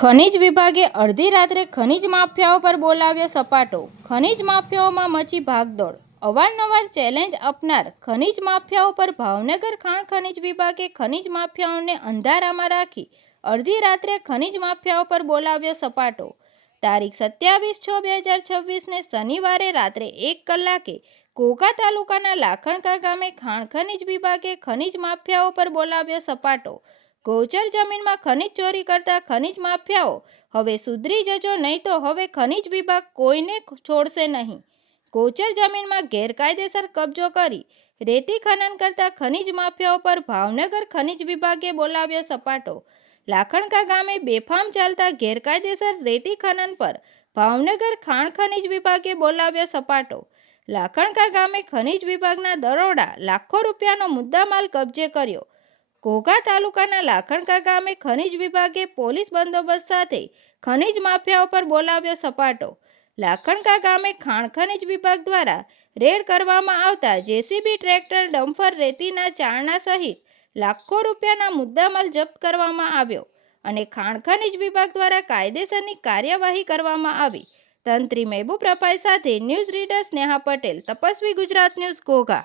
ખનીજ વિભાગે અડધી રાત્રે ખનીજ માફિયાઓ પર બોલાવ્યો સપાટો. ખનીજ માફિયાઓમાં મચી ભાગદોડ. અવારનવાર ચેલેન્જ આપનાર ખનીજ માફિયાઓ પર ભાવનગર ખાણ ખનીજ વિભાગે ખનીજ માફિયાઓને અંધારામાં રાખી અડધી રાત્રે ખનીજ માફિયાઓ પર બોલાવ્યો સપાટો. તારીખ 27/6/2026ને શનિવારે રાત્રે 1 કલાકે ઘોઘા તાલુકાના લાખણકા ગામે ખાણ ખનીજ વિભાગે ખનીજ માફિયાઓ પર બોલાવ્યો સપાટો. ગૌચર જમીનમાં ખનીજ ચોરી કરતા ખનીજ માફિયાઓ હવે સુધરી જજો નહીં તો હવે ખનીજ વિભાગ કોઈને છોડશે નહીં. ગૌચર જમીનમાં ગેરકાયદેસર કબજો કરી રેતી ખનન કરતા ખનીજ માફિયાઓ પર ભાવનગર ખનીજ વિભાગે બોલાવ્યો સપાટો. લાખણકા ગામે બેફામ ચાલતા ગેરકાયદેસર રેતી ખનન પર ભાવનગર ખાણ ખનીજ વિભાગે બોલાવ્યો સપાટો. લાખણકા ગામે ખનીજ વિભાગના દરોડા લાખો રૂપિયાનો મુદ્દામાલ કબજે કર્યો. ઘોઘા તાલુકાના લાખણકા ગામે ખનીજ વિભાગે પોલીસ બંદોબસ્ત સાથે ખનીજ માફિયાઓ પર બોલાવ્યો સપાટો. લાખણકા ગામે ખાણ ખનીજ વિભાગ દ્વારા રેડ કરવામાં આવતા જેસીબી ટ્રેક્ટર ડમ્પર રેતીના ચારણા સહિત લાખો રૂપિયાના મુદ્દામાલ જપ્ત કરવામાં આવ્યો અને ખાણ ખનીજ વિભાગ દ્વારા કાયદેસરની કાર્યવાહી કરવામાં આવી. તંત્રી મહેબૂબ રફાઈ સાથે news reader Sneha Patel, Tapasvi Gujarat news, Ghogha.